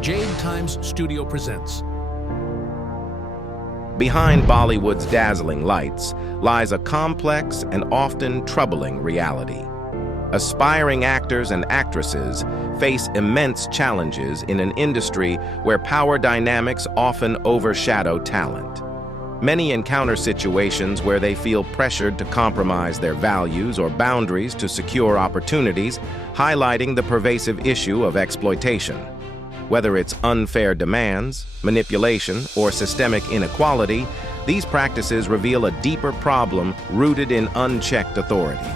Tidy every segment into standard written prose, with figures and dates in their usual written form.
JadeTimes Studio presents. Behind Bollywood's dazzling lights lies a complex and often troubling reality. Aspiring actors and actresses face immense challenges in an industry where power dynamics often overshadow talent. Many encounter situations where they feel pressured to compromise their values or boundaries to secure opportunities, highlighting the pervasive issue of exploitation. Whether it's unfair demands, manipulation, or systemic inequality, these practices reveal a deeper problem rooted in unchecked authority.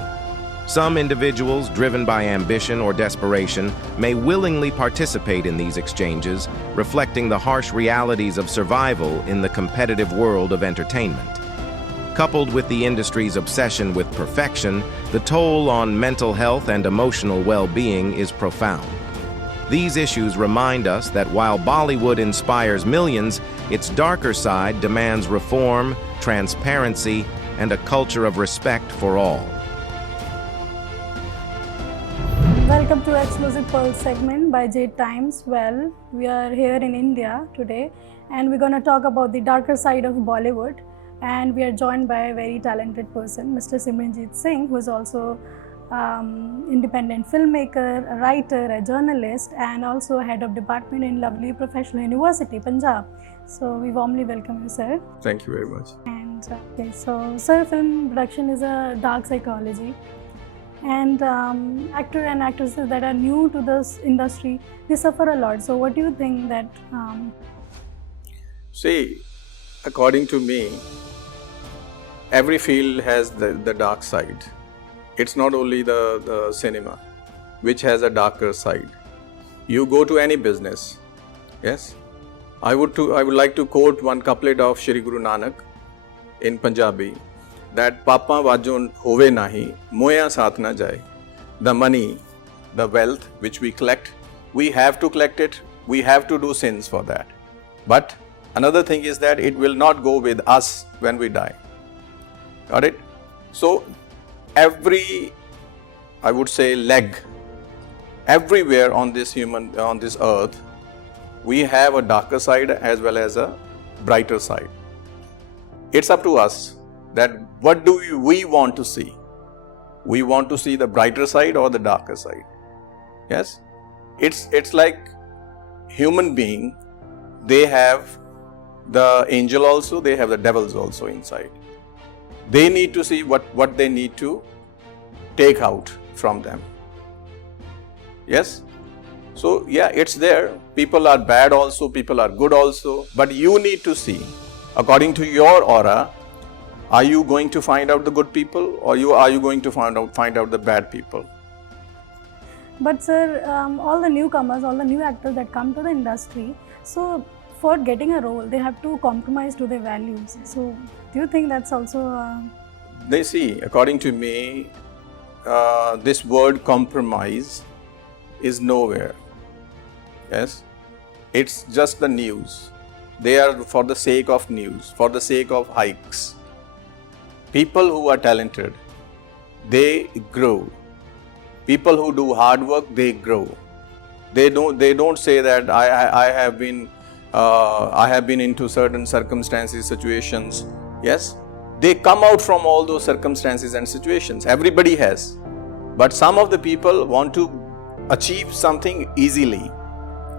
Some individuals, driven by ambition or desperation, may willingly participate in these exchanges, reflecting the harsh realities of survival in the competitive world of entertainment. Coupled with the industry's obsession with perfection, the toll on mental health and emotional well-being is profound. These issues remind us that while Bollywood inspires millions, its darker side demands reform, transparency, and a culture of respect for all. Welcome to Exclusive Pearl segment by JadeTimes. Well, we are here in India today and we're going to talk about the darker side of Bollywood, and we are joined by a very talented person, Mr. Simranjit Singh, who is also independent filmmaker, a writer, a journalist, and also head of department in lovely Professional University, Punjab. So we warmly welcome you, sir. Thank you very much. And okay, so sir, film production is a dark psychology, and actors and actresses that are new to this industry, they suffer a lot. So what do you think that? See, according to me, every field has the dark side. It's not only the cinema which has a darker side. You go to any business, yes. I would like to quote one couplet of Shri Guru Nanak in Punjabi, that Papa Vajon hove nahi, moya saath na jaye. The money, the wealth which we collect, we have to collect it, we have to do sins for that. But another thing is that it will not go with us when we die. Got it? So every, I would say, leg, everywhere on this earth, we have a darker side as well as a brighter side. It's up to us that what do we want to see. We want to see the brighter side or the darker side. Yes? It's like human being, they have the angel also, they have the devils also inside. They need to see what they need to take out from them. Yes? So yeah, it's there. People are bad also, people are good also. But you need to see, according to your aura, are you going to find out the good people, or are you going to find out the bad people? But sir, all the newcomers, all the new actors that come to the industry, so for getting a role, they have to compromise to their values. So do you think that's also They see, according to me, this word compromise is nowhere. Yes? It's just the news. They are for the sake of news, for the sake of hikes. People who are talented, they grow. People who do hard work, they grow. They don't say that I have been into certain circumstances, situations. Yes? They come out from all those circumstances and situations. Everybody has. But some of the people want to achieve something easily.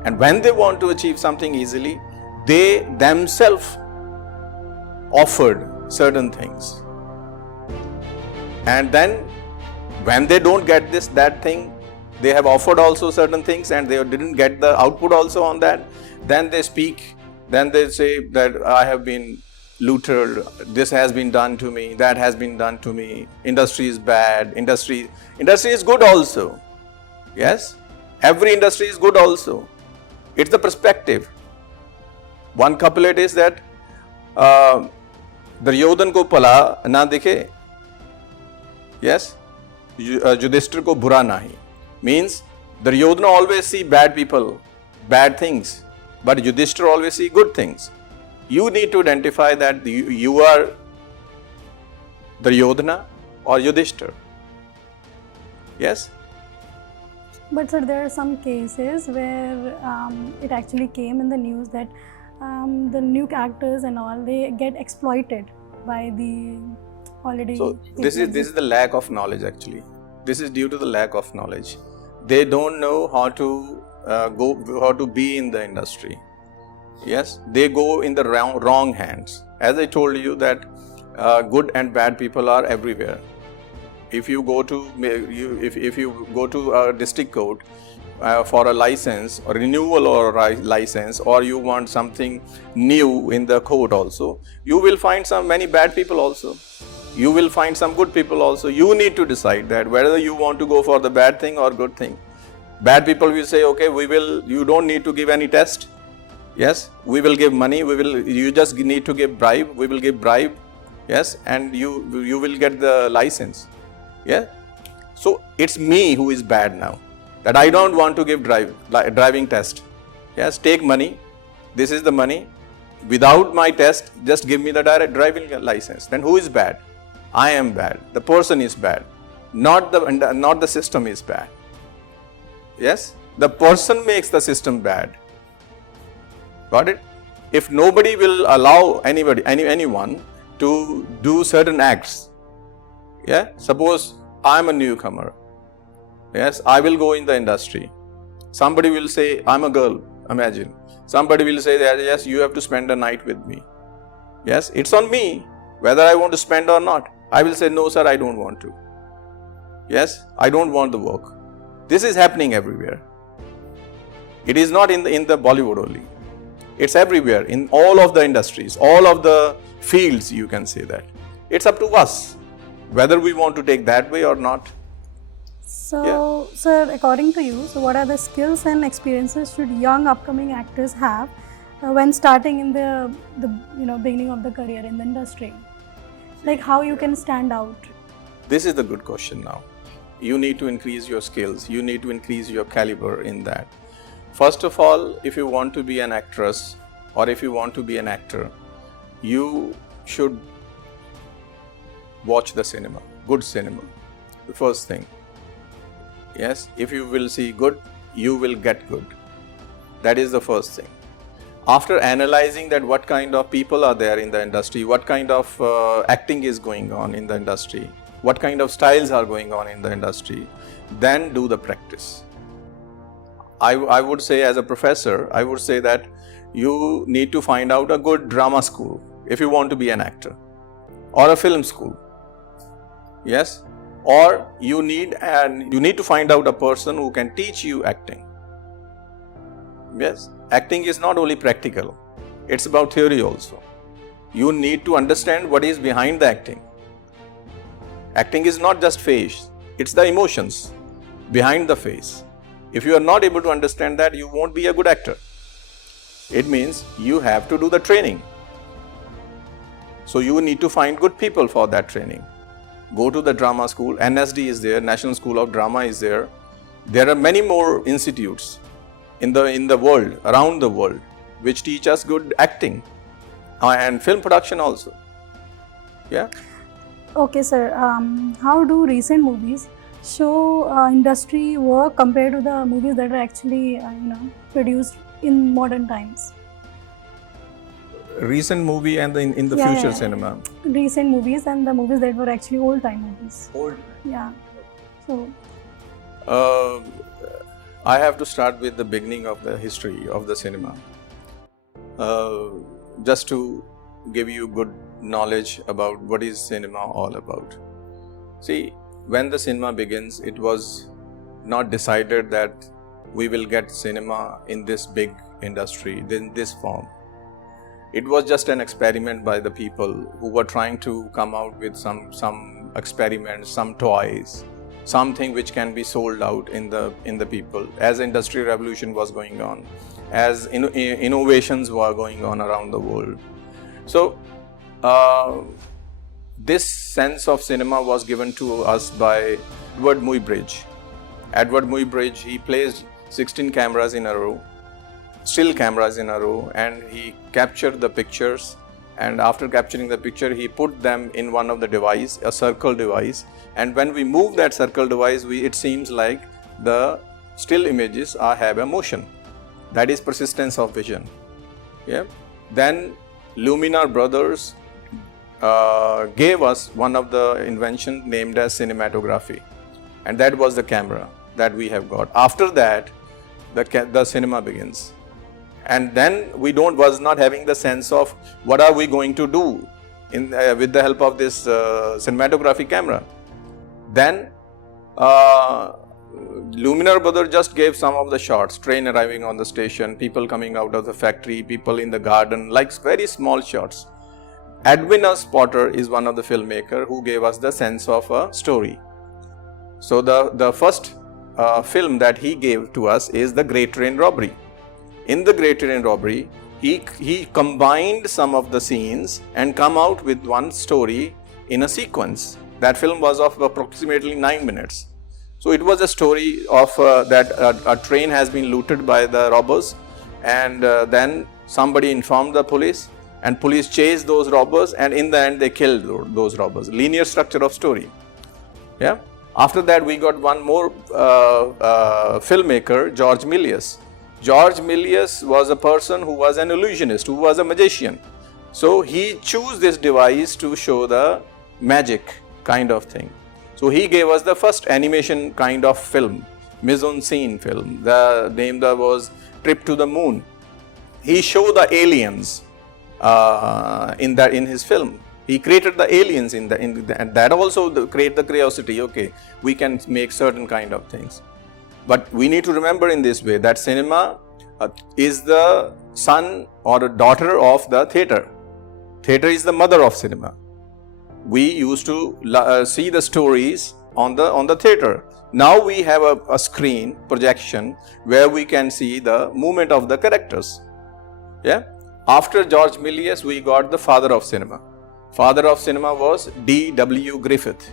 And when they want to achieve something easily, they themselves offered certain things. And then when they don't get that thing, they have offered also certain things and they didn't get the output also on that. Then they speak, then they say that I have been looted, this has been done to me, that has been done to me, industry is bad, industry is good also. Yes? Every industry is good also. It's the perspective. One couplet is that Duryodhan ko pala na dikhe. Yes? Yudhishthira ko bura nahi. Means Duryodhana always see bad people, bad things. But Yudhishthira always see good things. You need to identify that you are Duryodhana or Yudhishthira. Yes? But sir, there are some cases where it actually came in the news that the new actors and all, they get exploited by the already. So this is the lack of knowledge actually. This is due to the lack of knowledge. They don't know how to be in the industry. Yes, they go in the wrong hands. As I told you that good and bad people are everywhere. If you go to if you go to a district court for a license or renewal or a license, or you want something new in the court also, you will find many bad people also. You will find some good people also. You need to decide that whether you want to go for the bad thing or good thing. Bad people will say, okay, you don't need to give any test. Yes, we will give money. You just need to give bribe. We will give bribe. Yes, and you will get the license. Yeah. So it's me who is bad now, that I don't want to give driving test. Yes, take money. This is the money. Without my test, just give me the direct driving license. Then who is bad? I am bad. The person is bad. Not the system is bad. Yes, the person makes the system bad. Got it? If nobody will allow anyone to do certain acts, yeah, suppose I am a newcomer, yes, I will go in the industry. Somebody will say, I'm a girl, imagine. Somebody will say that, yes, you have to spend a night with me. Yes, it's on me whether I want to spend or not. I will say, no sir, I don't want to. Yes, I don't want the work. This is happening everywhere. It is not in the Bollywood only. It's everywhere, in all of the industries, all of the fields, you can say that. It's up to us whether we want to take that way or not. So, sir, according to you, so what are the skills and experiences should young upcoming actors have when starting in the beginning of the career in the industry? Like how you can stand out? This is the good question now. You need to increase your skills. You need to increase your caliber in that. First of all, if you want to be an actress or if you want to be an actor, you should watch the cinema, good cinema, the first thing. Yes, if you will see good, you will get good. That is the first thing. After analyzing that what kind of people are there in the industry, what kind of acting is going on in the industry, what kind of styles are going on in the industry, then do the practice. I would say, as a professor, I would say that you need to find out a good drama school if you want to be an actor, or a film school. Yes, or you need to find out a person who can teach you acting. Yes, acting is not only practical, it's about theory also. You need to understand what is behind the acting. Acting is not just face, it's the emotions behind the face. If you are not able to understand that, you won't be a good actor. It means you have to do the training. So you need to find good people for that training. Go to the drama school. NSD is there, National School of Drama is there. There are many more institutes in the world, around the world, which teach us good acting and film production also. Yeah. Okay, sir. How do recent movies show industry work compared to the movies that are actually produced in modern times? Recent movie and in the future cinema. Recent movies and the movies that were actually old time movies. Old. Yeah. So. I have to start with the beginning of the history of the cinema. Just to give you good knowledge about what is cinema all about. See, when the cinema begins, it was not decided that we will get cinema in this big industry, in this form. It was just an experiment by the people who were trying to come out with some experiments, some toys, something which can be sold out in the people. As industrial revolution was going on, as innovations were going on around the world. So this sense of cinema was given to us by Edward Muybridge. Edward Muybridge, he placed 16 cameras in a row, still cameras in a row, and he captured the pictures, and after capturing the picture he put them in one of the device, a circle device, and when we move that circle device, it seems like the still images have a motion. That is persistence of vision. Yeah. Then Luminar brothers gave us one of the invention named as cinematography, and that was the camera that we have got. After that, the cinema begins, and then we was not having the sense of what are we going to do with the help of this cinematography camera. Then Luminar brother just gave some of the shots: train arriving on the station, people coming out of the factory, people in the garden, like very small shots. Edwin Potter is one of the filmmaker who gave us the sense of a story. So the first film that he gave to us is the Great Train Robbery. In the Great Train Robbery, he combined some of the scenes and come out with one story in a sequence. That film was of approximately 9 minutes. So it was a story of that a train has been looted by the robbers, and then somebody informed the police, and police chased those robbers, and in the end they killed those robbers. Linear structure of story. Yeah. After that, we got one more filmmaker, George Méliès. George Méliès was a person who was an illusionist, who was a magician. So he chose this device to show the magic kind of thing. So he gave us the first animation kind of film, mise-en-scene film. The name that was Trip to the Moon. He showed the aliens in his film. He created the aliens and that also create the curiosity. Okay, we can make certain kind of things. But we need to remember in this way that cinema is the son or a daughter of the theatre. Theatre is the mother of cinema. We used to see the stories on the theatre. Now we have a screen projection where we can see the movement of the characters. Yeah. After George Méliès, we got the father of cinema. Father of cinema was D.W. Griffith.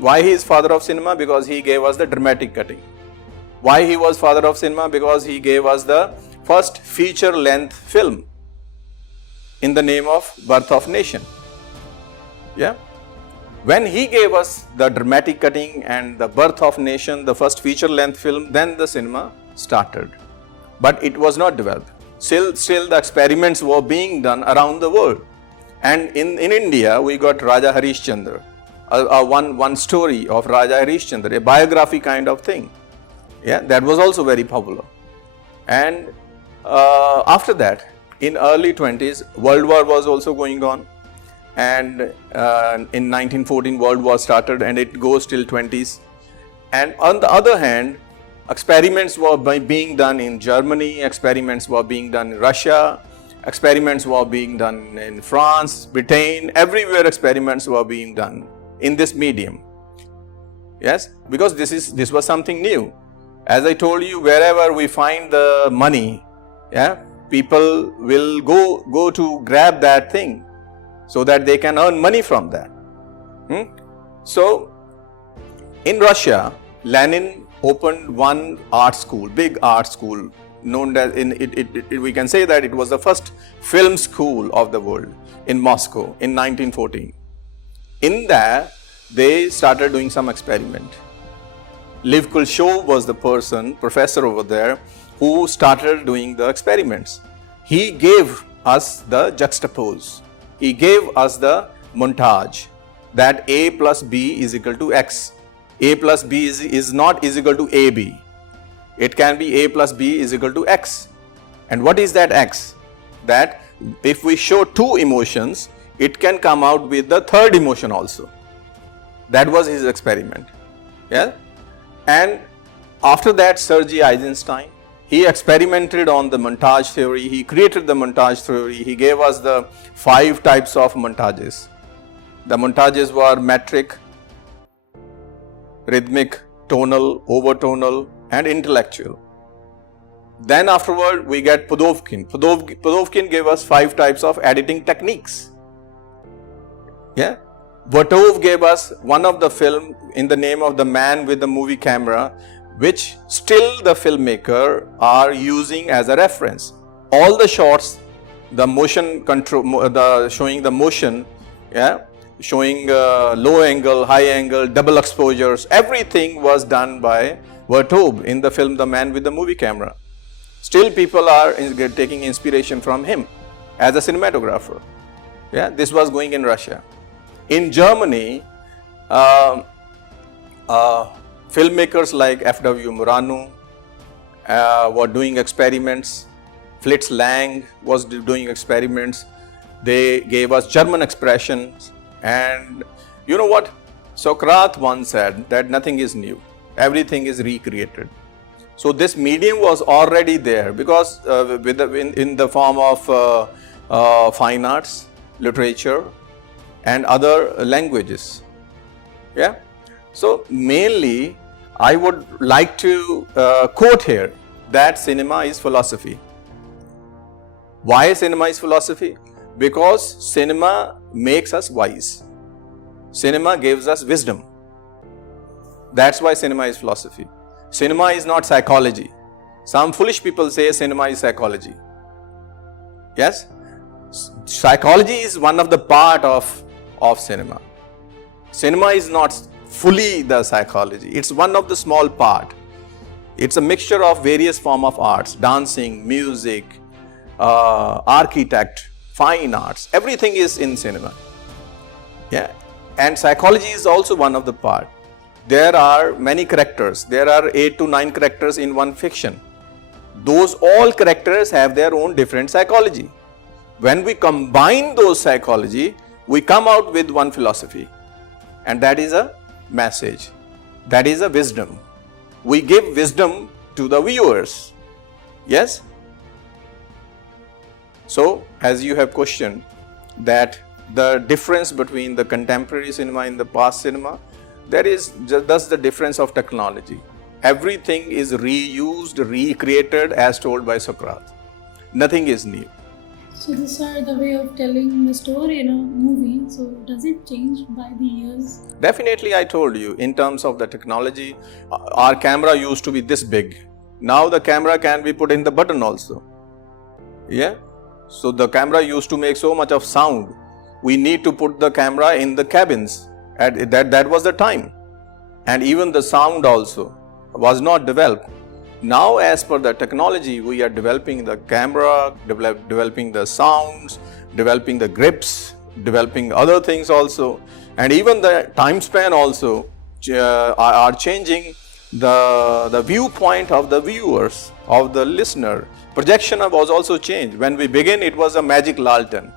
Why he is father of cinema? Because he gave us the dramatic cutting. Why he was father of cinema? Because he gave us the first feature-length film in the name of Birth of Nation. Yeah. When he gave us the dramatic cutting and the Birth of Nation, the first feature-length film, then the cinema started. But it was not developed. Still the experiments were being done around the world. And in India, we got Raja Harishchandra, one story of Raja Harishchandra, a biography kind of thing. Yeah, that was also very popular. And after that, in early 20s, World War was also going on. And in 1914, World War started and it goes till 20s. And on the other hand, experiments were being done in Germany, experiments were being done in Russia, experiments were being done in France, Britain, everywhere experiments were being done in this medium. Yes, because this was something new. As I told you, wherever we find the money, yeah, people will go to grab that thing so that they can earn money from that. So, in Russia, Lenin opened one art school, big art school, known as we can say that it was the first film school of the world in Moscow in 1914. In there, they started doing some experiment. Lev Kuleshov was the professor over there, who started doing the experiments. He gave us the juxtapose. He gave us the montage that A plus B is equal to X. A plus B is not equal to AB. It can be A plus B is equal to X. And what is that X? That if we show two emotions, it can come out with the third emotion also. That was his experiment. Yeah. And after that, Sergei Eisenstein, he experimented on the montage theory. He created the montage theory. He gave us the 5 types of montages. The montages were metric, rhythmic, tonal, overtonal, and intellectual. Then afterward, we get Pudovkin. Pudovkin gave us 5 types of editing techniques. Yeah. Vertov gave us one of the film in the name of the man with the movie camera, which still the filmmaker are using as a reference. All the shots, the motion control, showing the motion, yeah, showing low angle, high angle, double exposures, everything was done by Vertobe in the film The Man with the Movie Camera. Still people are taking inspiration from him as a cinematographer. Yeah, this was going in Russia. In Germany, filmmakers like F.W. Muranu were doing experiments. Fritz Lang was doing experiments. They gave us German expressions. And you know what? Socrates once said that nothing is new. Everything is recreated. So this medium was already there because in the form of fine arts, literature and other languages. Yeah. So mainly I would like to quote here that cinema is philosophy. Why cinema is philosophy? Because cinema makes us wise. Cinema gives us wisdom. That's why cinema is philosophy. Cinema is not psychology. Some foolish people say cinema is psychology. Yes? Psychology is one of the part of cinema. Cinema is not fully the psychology. It's one of the small part. It's a mixture of various form of arts, dancing, music, architect, fine arts. Everything is in cinema. Yeah. And psychology is also one of the part. There are many characters. There are 8 to 9 characters in one fiction. Those all characters have their own different psychology. When we combine those psychology, we come out with one philosophy. And that is a message. That is a wisdom. We give wisdom to the viewers. Yes? So, as you have questioned that the difference between the contemporary cinema and the past cinema, there is just the difference of technology. Everything is reused, recreated as told by Socrates. Nothing is new. So these are the way of telling the story in a movie. So does it change by the years? Definitely, I told you, in terms of the technology, our camera used to be this big. Now the camera can be put in the button also. Yeah. So the camera used to make so much of sound. We need to put the camera in the cabins. That was the time. And even the sound also was not developed. Now, as per the technology, we are developing the camera, developing the sounds, developing the grips, developing other things also. And even the time span also are changing the viewpoint of the viewers, of the listener. Projection was also changed. When we began, it was a magic lantern.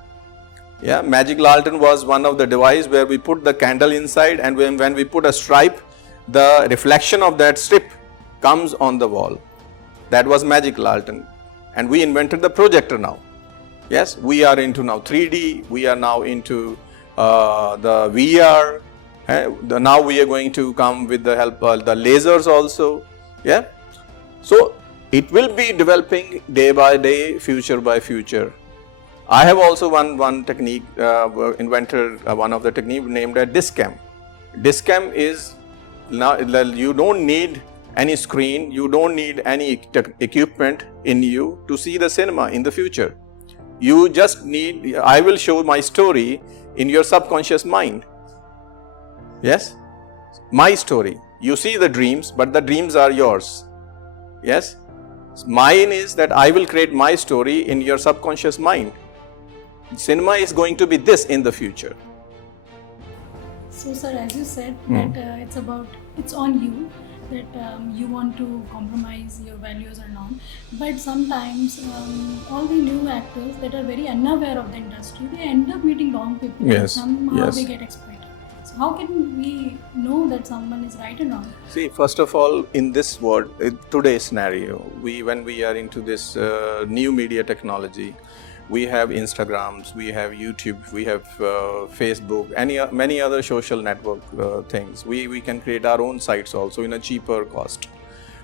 Yeah, magic lantern was one of the device where we put the candle inside, and when we put a stripe, the reflection of that strip comes on the wall. That was magic lantern. And we invented the projector now. Yes, we are into now 3D, we are now into the VR. Now we are going to come with the help of the lasers also. Yeah. So it will be developing day by day, future by future. I have also one technique, invented one of the technique named as Discam. Discam is, now you don't need any screen, you don't need any equipment in you to see the cinema in the future. You just need, I will show my story in your subconscious mind. Yes? My story. You see the dreams, but the dreams are yours. Yes? Mine is that I will create my story in your subconscious mind. Cinema is going to be this in the future. So, sir, as you said, that it's on you, that you want to compromise your values or not. But sometimes all the new actors that are very unaware of the industry, they end up meeting wrong people. Yes. Somehow they get exploited. So how can we know that someone is right or wrong? See, first of all, in this world, today's scenario, when we are into this new media technology, we have Instagrams, we have YouTube, we have Facebook, many other social network things. We can create our own sites also in a cheaper cost.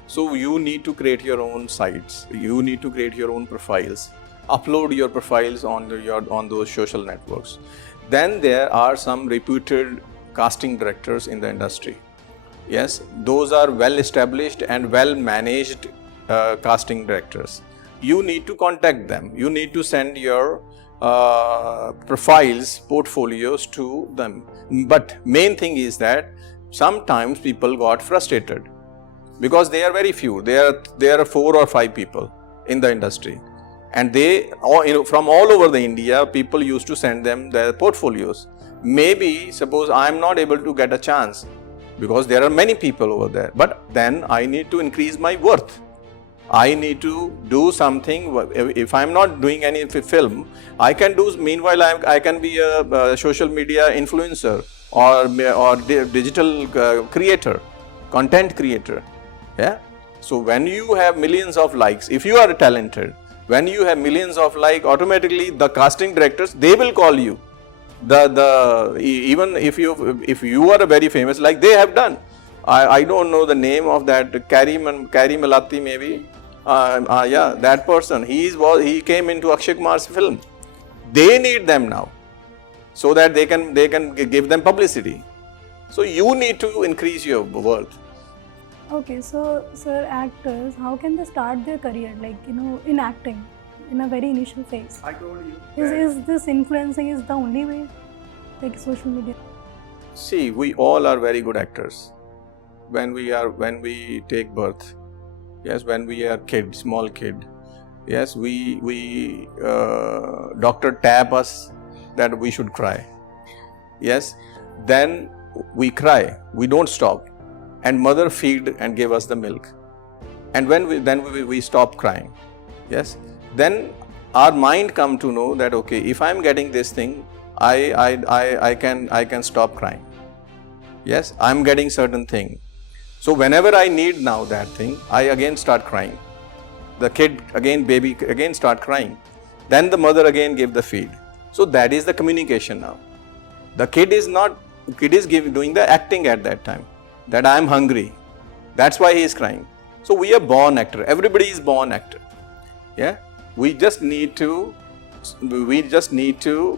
So you need to create your own sites. You need to create your own profiles. Upload your profiles on those social networks. Then there are some reputed casting directors in the industry. Yes, those are well established and well managed casting directors. You need to contact them. You need to send your profiles, portfolios to them. But main thing is that sometimes people got frustrated. because they are very few. There are 4 or 5 people in the industry, and they from all over the India, people used to send them their portfolios. Maybe suppose I am not able to get a chance because there are many people over there, but then I need to increase my worth. I need to do something. If I am not doing any film, I can do. Meanwhile, I can be a social media influencer or digital creator, content creator. Yeah. So when you have millions of likes, if you are talented, when you have millions of likes, automatically the casting directors, they will call you. Even if you are a very famous, like they have done. I don't know the name of that Carrie Malati maybe. Yeah, that person. He came into Akshay Kumar's film. They need them now, so that they can give them publicity. So you need to increase your worth. Okay, so sir, actors, how can they start their career, like in acting, in a very initial phase? I told you. Is this influencing is the only way, like social media? See, we all are very good actors. When we take birth, yes, when we are small kid, yes, we doctor tap us that we should cry. Yes, then we cry. We don't stop. And mother feed and give us the milk, and when we stop crying, yes, then our mind come to know that okay, if I am getting this thing, I can stop crying. Yes, I am getting certain thing. So whenever I need now that thing, I again start crying. The kid again, baby again start crying. Then the mother again give the feed. So that is the communication now. The kid is doing the acting at that time. That I am hungry. That's why he is crying. So we are born actor. Everybody is born actor. Yeah. We just need to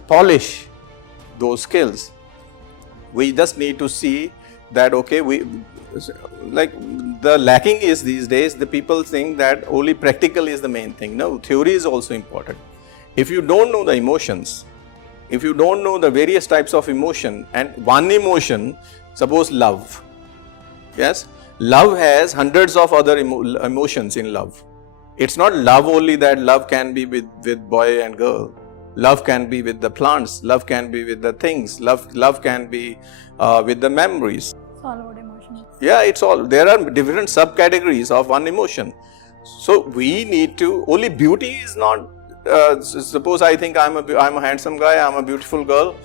polish those skills. We just need to see that okay, like the lacking is these days, the people think that only practical is the main thing. No, theory is also important. If you don't know the emotions, if you don't know the various types of emotion, and one emotion, suppose love. Yes, love has hundreds of other emotions in love. It's not love only, that love can be with boy and girl. Love can be with the plants. Love can be with the things. Love can be with the memories. It's all about emotions. Yeah, it's all. There are different subcategories of one emotion. So we need to. Only beauty is not. Suppose I think I'm a handsome guy. I'm a beautiful girl.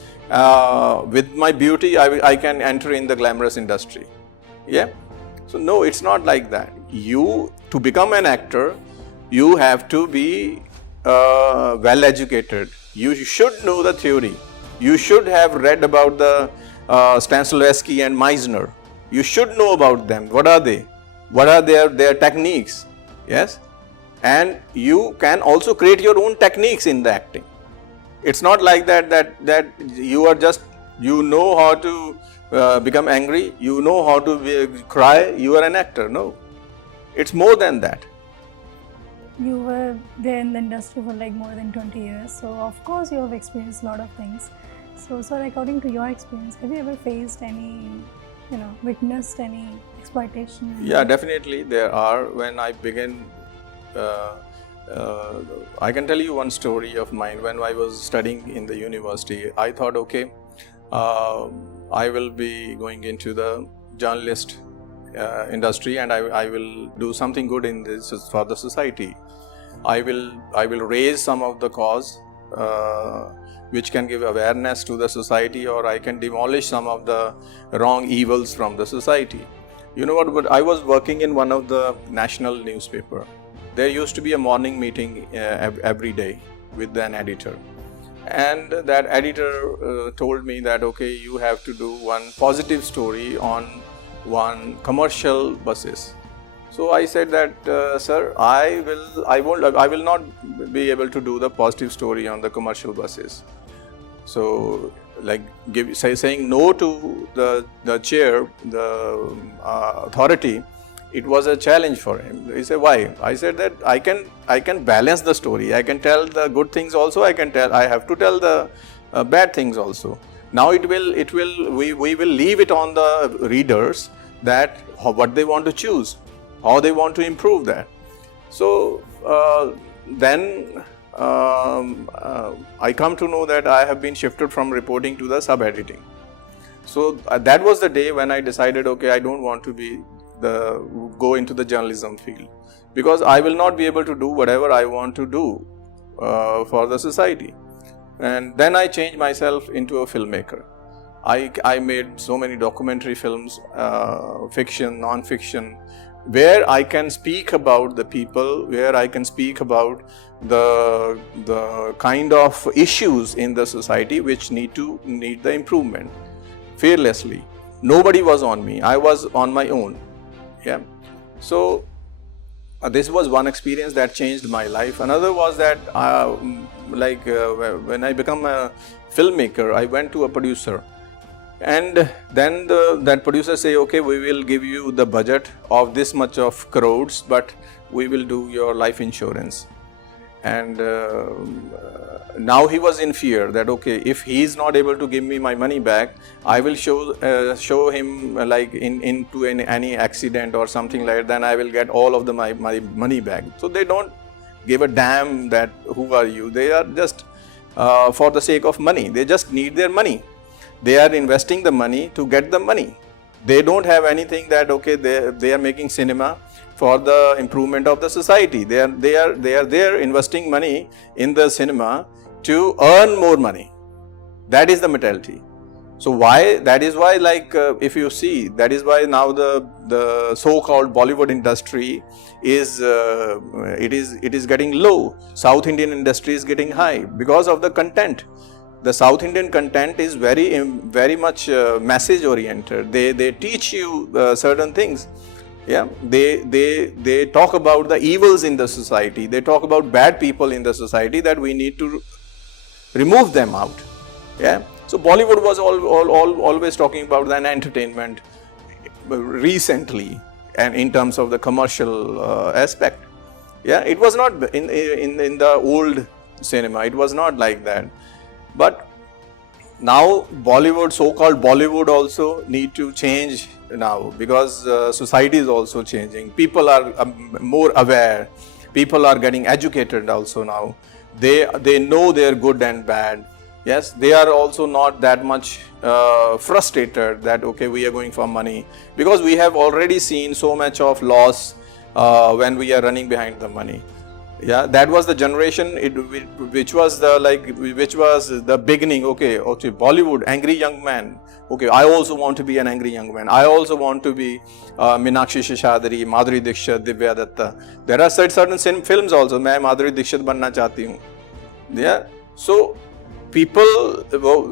With my beauty, I can enter in the glamorous industry. Yeah. So no, it's not like that. To become an actor, you have to be well educated. You should know the theory. You should have read about the Stanislavski and Meisner. You should know about them. What are they? What are their techniques? Yes. And you can also create your own techniques in the acting. It's not like that you are just, know how to become angry, you know how to cry, you are an actor. No, it's more than that. You were there in the industry for like more than 20 years, so of course you have experienced a lot of things. So sir, according to your experience, have you ever faced any, witnessed any exploitation? Yeah, definitely there are. When I began, I can tell you one story of mine. When I was studying in the university, I thought, okay, I will be going into the journalist industry, and I will do something good in this for the society. I will raise some of the cause which can give awareness to the society, or I can demolish some of the wrong evils from the society. You know what? But I was working in one of the national newspaper. There used to be a morning meeting every day with an editor. And that editor told me that, okay, you have to do one positive story on one commercial buses. So I said that, sir, I will not be able to do the positive story on the commercial buses. So, like saying no to the chair, the authority, it was a challenge for him. He said, why? I said that I can balance the story. I can tell the good things also. I have to tell the bad things also. Now we will leave it on the readers that what they want to choose. how they want to improve that. So then I come to know that I have been shifted from reporting to the sub-editing. So that was the day when I decided, okay, I don't want to go into the journalism field, because I will not be able to do whatever I want to do for the society. And then I changed myself into a filmmaker. I made so many documentary films, fiction, non-fiction, where I can speak about the people, where I can speak about the kind of issues in the society which need the improvement. Fearlessly. Nobody was on me. I was on my own. Yeah. So this was one experience that changed my life. Another was that when I become a filmmaker, I went to a producer, and then that producer say, okay, we will give you the budget of this much of crores, but we will do your life insurance. And now he was in fear that, okay, if he is not able to give me my money back, I will show him like into any accident or something like that, then I will get all of my money back. So they don't give a damn that who are you. They are just for the sake of money. They just need their money. They are investing the money to get the money. They don't have anything that, okay, they are making cinema for the improvement of the society. They are there investing money in the cinema to earn more money. That is the mentality. So that is why if you see, that is why now the so-called Bollywood industry is getting low. South Indian industry is getting high because of the content. The South Indian content is very much message oriented. They teach you certain things. Yeah, they talk about the evils in the society. They talk about bad people in the society that we need to remove them out. Yeah, so Bollywood was always talking about an entertainment recently, and in terms of the commercial aspect. Yeah, it was not in the old cinema. It was not like that. But now Bollywood, so-called Bollywood, also need to change now, because society is also changing. People are more aware. People are getting educated also now. They know their good and bad. Yes, they are also not that much frustrated that, okay, we are going for money, because we have already seen so much of loss when we are running behind the money. Yeah, that was the generation which was the beginning. Okay, Bollywood, angry young man. Okay, I also want to be an angry young man. I also want to be Meenakshi Seshadri, Madhuri Dixit, Nivedithaa. There are certain films also. मैं Madhuri Dixit बनना चाहती हूँ. Yeah, so people,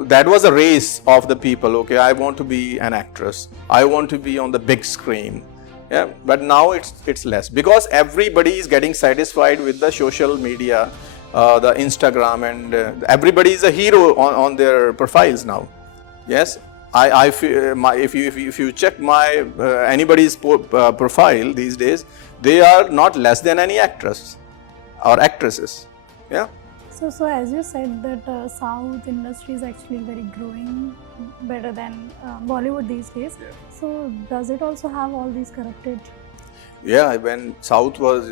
that was a race of the people. Okay, I want to be an actress. I want to be on the big screen. Yeah, but now it's less, because everybody is getting satisfied with the social media, the Instagram, and everybody is a hero on their profiles now. Yes, I feel if you check my anybody's profile these days, they are not less than any actress or actresses. Yeah. So as you said that South industry is actually very growing better than Bollywood these days. Yeah. So does it also have all these corrupted? Yeah, when South was,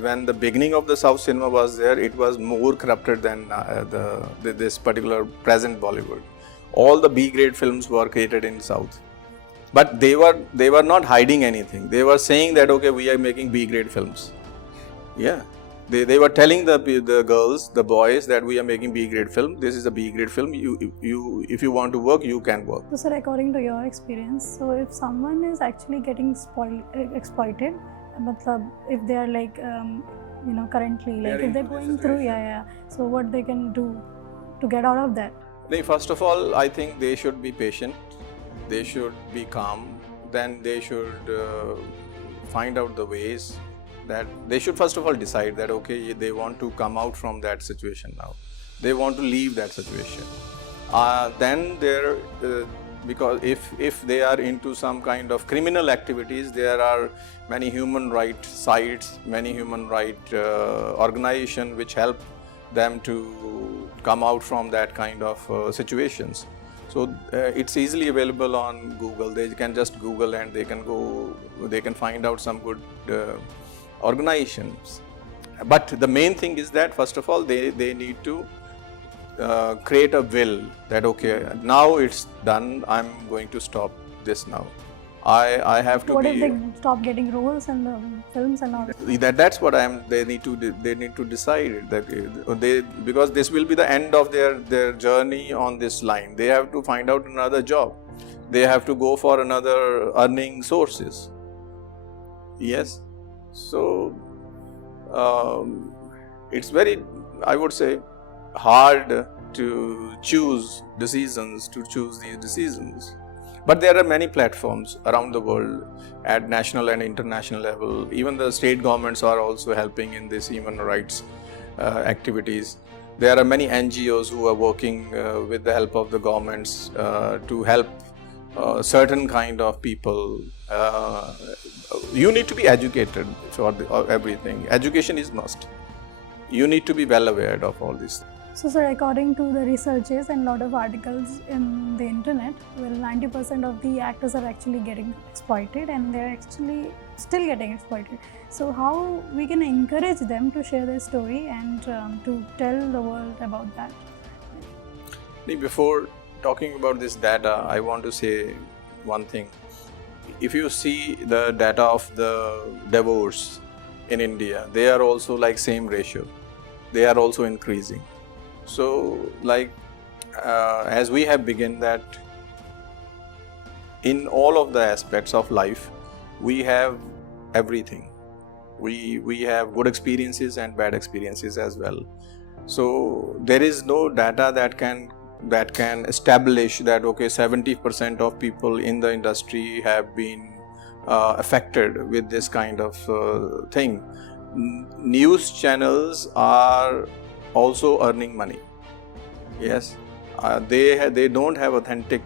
when the beginning of the South cinema was there, it was more corrupted than this particular present Bollywood. All the B-grade films were created in South, but they were not hiding anything. They were saying that, okay, we are making B-grade films. Yeah. They were telling the girls, the boys, that we are making B-grade film. This is a B-grade film. If you want to work, you can work. So sir, according to your experience, so if someone is actually getting exploited, if they are like currently, like if they're going through, so what they can do to get out of that? First of all, I think they should be patient. They should be calm. Then they should find out the ways. That they should first of all decide that, okay, they want to come out from that situation now. They want to leave that situation. Then because if they are into some kind of criminal activities, there are many human rights sites, many human rights organizations which help them to come out from that kind of situations. So it's easily available on Google. They can just Google and they can find out some good organizations. But the main thing is that first of all they need to create a will that okay, now it's done, I'm going to stop this now. I have to what be. If they stop getting roles in the films and all? That's what they need to decide that because this will be the end of their journey on this line. They have to find out another job. They have to go for another earning sources. Yes, so it's very, I would say, hard to choose these decisions. But there are many platforms around the world at national and international level. Even the state governments are also helping in this human rights activities. There are many NGOs who are working with the help of the governments to help certain kind of people. You need to be educated for everything. Education is must. You need to be well aware of all this. So sir, according to the researches and lot of articles in the internet, well, 90% of the actors are actually getting exploited and they're actually still getting exploited. So how we can encourage them to share their story and to tell the world about that? Before talking about this data, I want to say one thing. If you see the data of the divorce in India, they are also like same ratio. They are also increasing. So, like as we have begun that in all of the aspects of life, we have everything. We have good experiences and bad experiences as well. So there is no data that can establish that okay, 70% of people in the industry have been affected with this kind of thing. News channels are also earning money. Yes, they don't have authentic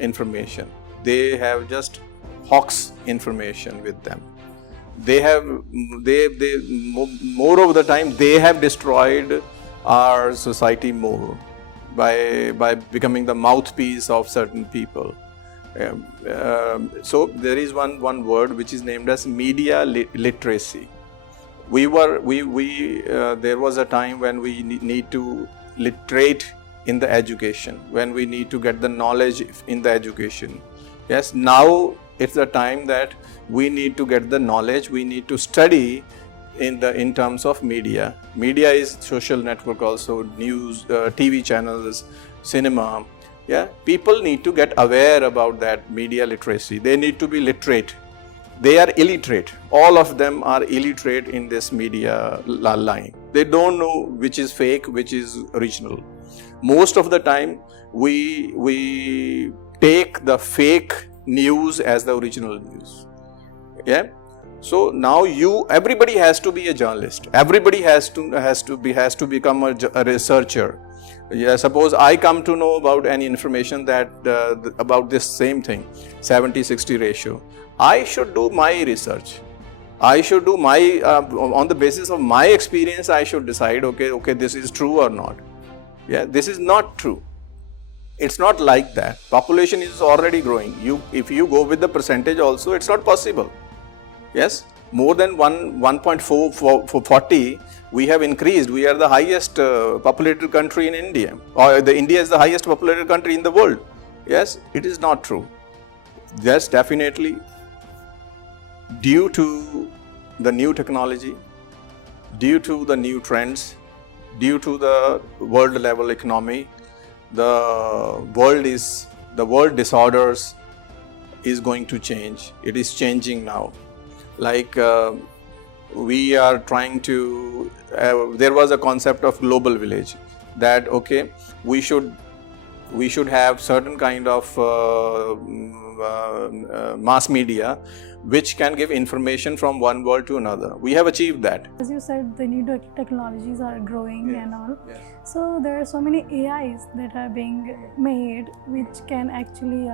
information. They have just hawks information with them. More of the time they have destroyed our society more by becoming the mouthpiece of certain people. So there is one word which is named as media literacy. There was a time when we need to literate in the education, when we need to get the knowledge in the education. Yes, now it's the time that we need to get the knowledge, we need to study in terms of media. Media is social network also, news, TV channels, cinema. Yeah, people need to get aware about that media literacy. They need to be literate. They are illiterate. All of them are illiterate in this media line. They don't know which is fake, which is original. Most of the time, we take the fake news as the original news. Yeah. So now everybody has to be a journalist. Everybody has to become a researcher. Yeah, suppose I come to know about any information that about this same thing, 70-60 ratio. I should do my research. I should do my on the basis of my experience. I should decide. Okay, this is true or not. Yeah, this is not true. It's not like that. Population is already growing. If you go with the percentage also, it's not possible. Yes, more than 1.40 we have increased. We are the highest populated country in India, or India is the highest populated country in the world. Yes, it is not true. Yes, definitely. Due to the new technology, due to the new trends, due to the world level economy, the world disorders is going to change. It is changing now. Like we are trying to, there was a concept of global village, that okay, we should have certain kind of mass media which can give information from one world to another. We have achieved that. As you said, the new technologies are growing Yes. and all. Yes. So there are so many AIs that are being made which can actually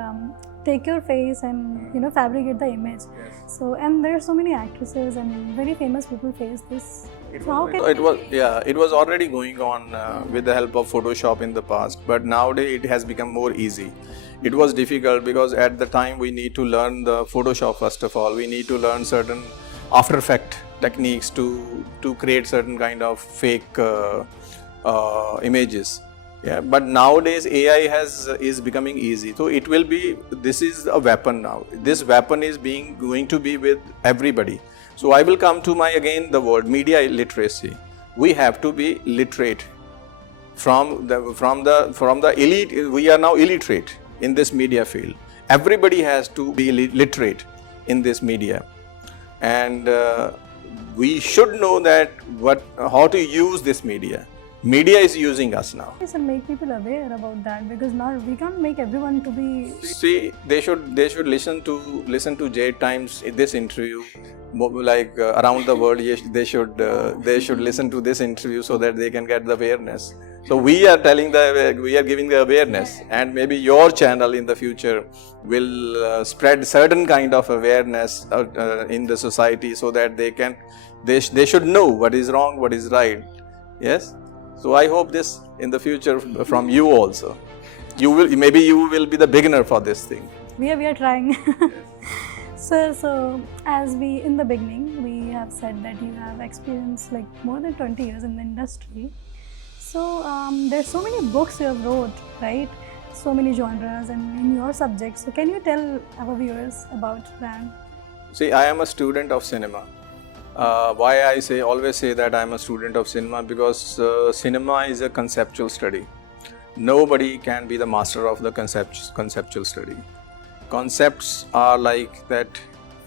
take your face and fabricate the image. Yes. So, and there are so many actresses and very famous people face this. So how can It was already going on with the help of Photoshop in the past, but nowadays it has become more easy. It was difficult because at the time we need to learn the Photoshop first of all. We need to learn certain After Effects techniques to create certain kind of fake images. Yeah, but nowadays AI is becoming easy. So it will be. This is a weapon now. This weapon is going to be with everybody. So I will come to the word media literacy. We have to be literate. From the elite, we are now illiterate in this media field. Everybody has to be literate in this media, and we should know that how to use this media. Media is using us now. Yes, and make people aware about that, because now we can't make everyone to be. See, they should listen to JadeTimes this interview, like around the world. Yes, they should listen to this interview so that they can get the awareness. So we are giving the awareness, and maybe your channel in the future will spread certain kind of awareness in the society, so that they should know what is wrong, what is right. Yes. So I hope this in the future from you also. You will be the beginner for this thing. We are trying. So as we in the beginning we have said that you have experienced like more than 20 years in the industry. So there's so many books you have wrote, right? So many genres and in your subject. So can you tell our viewers about that? See, I am a student of cinema. Why I always say that I am a student of cinema, because cinema is a conceptual study. Nobody can be the master of the conceptual study. Concepts are like that;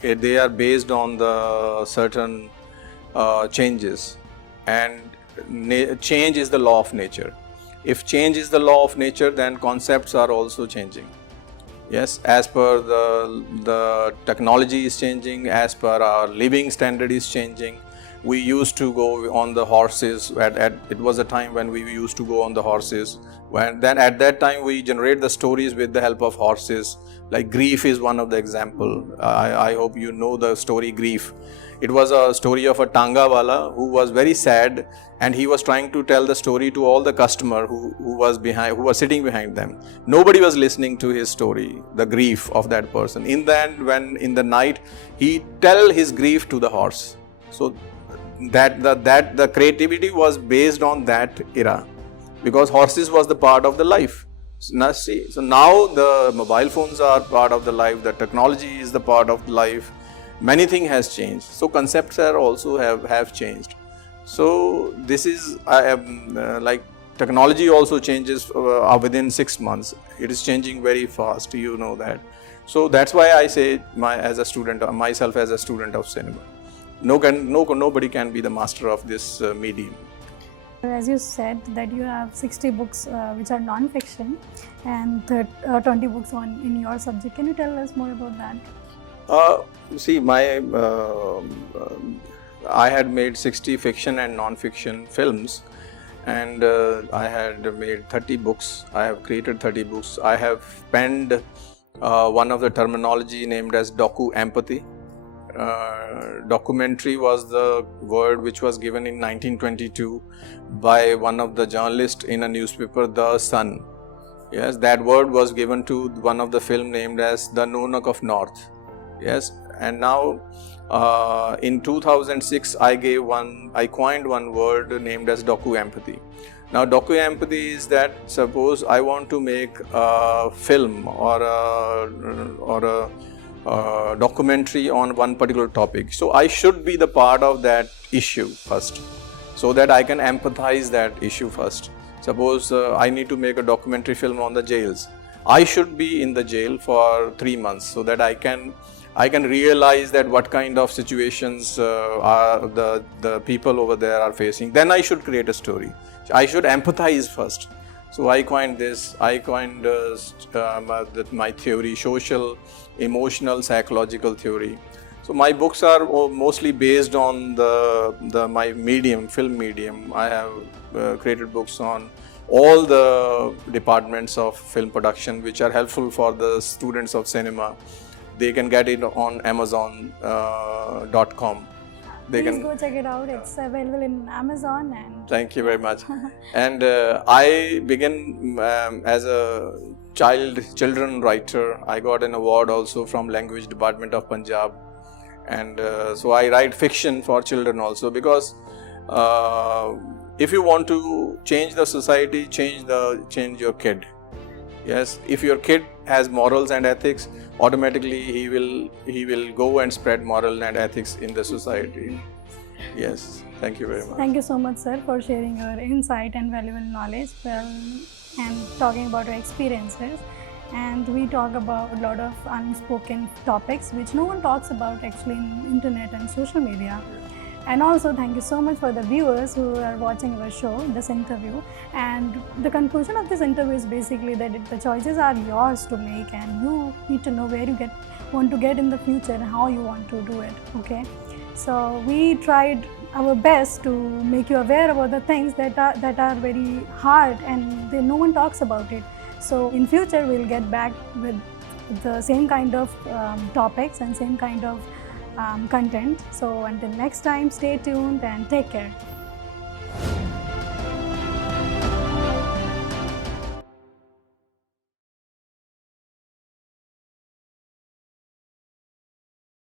they are based on the certain changes, and change is the law of nature. If change is the law of nature, then concepts are also changing. Yes, as per the technology is changing, as per our living standard is changing. We used to go on the horses. It was a time when we used to go on the horses. Then at that time we generate the stories with the help of horses. Like Grief is one of the example. I hope you know the story Grief. It was a story of a tanga wala who was very sad, and he was trying to tell the story to all the customer who was sitting behind them. Nobody was listening to his story, the grief of that person. In the end, when in the night he tell his grief to the horse. So that the creativity was based on that era, because horses was the part of the life. So now the mobile phones are part of the life. The technology is the part of life. Many things has changed. So concepts are also have changed. So this is like technology also changes within 6 months. It is changing very fast. You know that. So that's why I say myself as a student of cinema. Nobody can be the master of this medium. As you said that you have 60 books which are non-fiction and 20 books in your subject. Can you tell us more about that? See, I had made 60 fiction and non-fiction films, and I had made 30 books. I have created 30 books. I have penned one of the terminology named as docu-empathy. Documentary was the word which was given in 1922 by one of the journalists in a newspaper, The Sun. Yes, that word was given to one of the film named as The Nonok of North. Yes, and now in 2006 I coined one word named as docu-empathy. Now docu-empathy is that suppose I want to make a film or a documentary on one particular topic. So I should be the part of that issue first, so that I can empathize that issue first. Suppose I need to make a documentary film on the jails. I should be in the jail for 3 months, so that I can realize that what kind of situations are the people over there are facing. Then I should create a story. I should empathize first. So I coined this. I coined my theory, social, emotional, psychological theory. So my books are mostly based on my medium, film medium. I have created books on all the departments of film production, which are helpful for the students of cinema. They can get it on Amazon.com. Please go check it out. It's available in Amazon. And thank you very much. And I began as a children writer. I got an award also from Language Department of Punjab. And so I write fiction for children also, because if you want to change the society, change your kid. Yes, if your kid has morals and ethics, automatically he will go and spread moral and ethics in the society. Yes, thank you very much. Thank you so much, sir, for sharing your insight and valuable knowledge and talking about your experiences. And we talk about a lot of unspoken topics which no one talks about actually in internet and social media. And also thank you so much for the viewers who are watching our show, this interview. And the conclusion of this interview is basically that the choices are yours to make, and you need to know where you want to get in the future and how you want to do it. Okay, so we tried our best to make you aware about the things that are very hard and no one talks about it. So in future we'll get back with the same kind of topics and same kind of content. So until next time, stay tuned and take care.